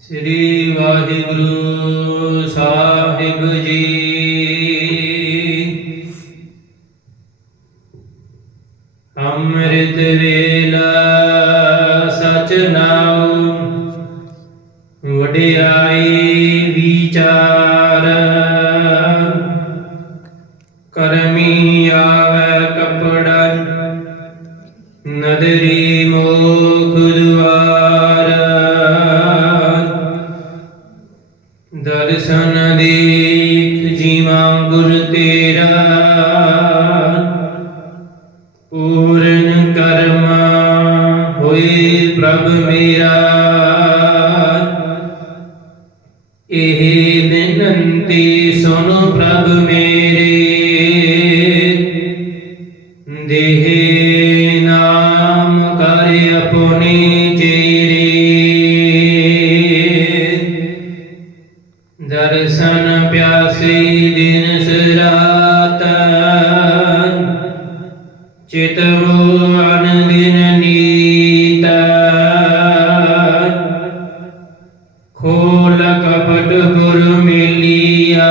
ਸ੍ਰੀ ਵਾਹਿਗੁਰੂ ਸਾਹਿਬ ਜੀ। ਅੰਮ੍ਰਿਤ ਵੇਲਾ ਸਚ ਨਾਉ ਵਡਿਆਈ ਵਿਚਾਰ। ਕਰਮੀ ਆਵੈ ਕਪੜਾ ਨਦਰੀ ਪੂਰਨ ਕਰਮਾ ਹੋਏ ਪ੍ਰਭ ਮੇਰਾ। ਇਹ ਬੇਨੰਤੀ ਸੁਨੋ ਪ੍ਰਭ ਮੇਰੇ। ਦੇਹ ਨਾਮ ਕਰ ਆਪਣੀ ਚੇਰੇ। ਦਰਸ਼ਨ ਪਿਆਸੀ ਦਿਨ ਸਰਾਤ ਚਿਤਵੋ ਅਨ ਦਿਨ ਨੀਤ ਖੋਲ ਕਪਟ ਗੁਰ ਮਿਲਿਆ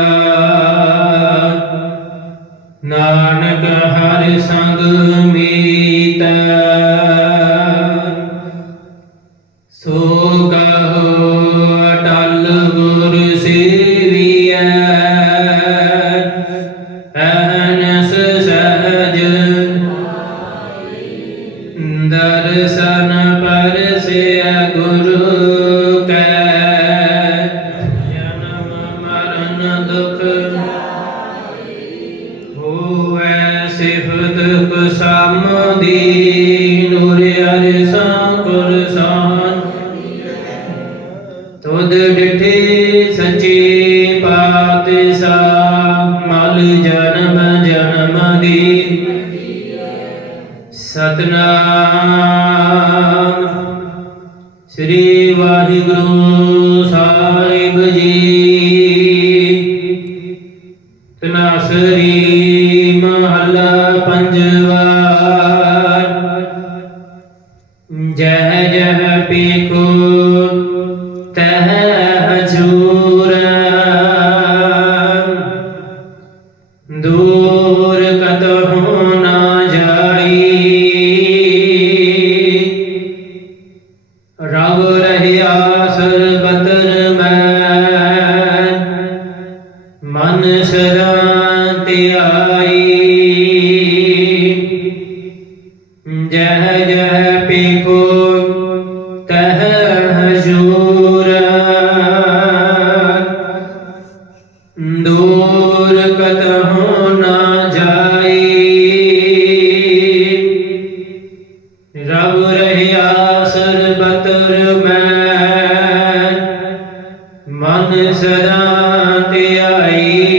ਨਾਨਕ ਹਰਿ ਸੰਗ ਮੀਤ ਸੋ ਕਹੋ ਸਿਫਤ ਕਸਮ ਦੀ ਨੂਰ ਅਰਸਾਂ ਕੁਰਸਾਨ ਤੁਧ ਡਿਠੇ ਸੱਚੇ ਪਾਤਸ਼ਾਹ, ਮਲ ਜਨਮ ਜਨਮ ਦੀ ਸਤਨਾਮ ਸ੍ਰੀ ਵਾਹਿਗੁਰੂ। ਜਹ ਜਹ ਪੀਕੋ ਤਹ ਹਜੂਰ ਦੂਰ ਜਹ ਜਹ ਪੀਕੋ, ਤਹ ਹਜੂਰ। ਦੂਰ ਕਤਹੁ ਨਾ ਜਾਈ। ਰਬ ਰਹਿਆ ਸਰਬਤਰ ਮੈਂ, ਮਨ ਸਦਾ ਧਿਆਈ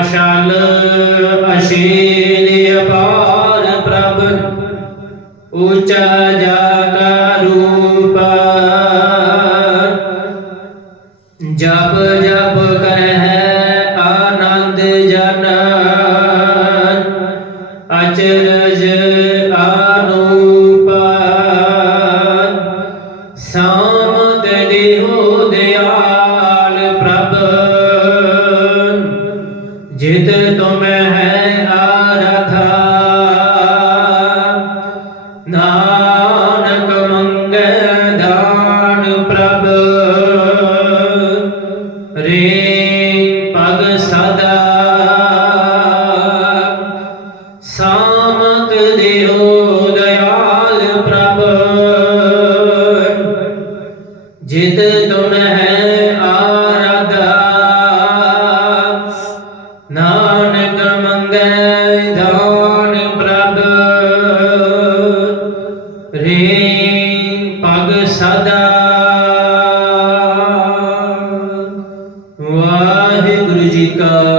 ਅਸ਼ਲ ਅਸ਼ੀਲ ਅਪਾਰ ਪ੍ਰਭ, ਉੱਚਾ ਜਾਗਾ ਰੂਪ। ਜਪ ਜਪ ਕਰਹਿ ਆਨੰਦ ਜਨ, ਅਚਰਜ ਆਨੂਪ ਸਾਮਤ ਜਿਤ ਤੁਮ ਹੈ ਆਰਾਧਾ। ਨਾਨਕ ਮੰਗੈ ਦਾਨ ਪ੍ਰਭ। ਰੇ ਪਗ ਸਦਾ। ਸਾਮਤ ਦਿਓ ਨਾਨਕ ਮੰਗੈ ਦਾਨ ਪ੍ਰਭ। ਰੇ ਪਗ ਸਦਾ। ਵਾਹਿਗੁਰੂ ਜੀ ਕਾ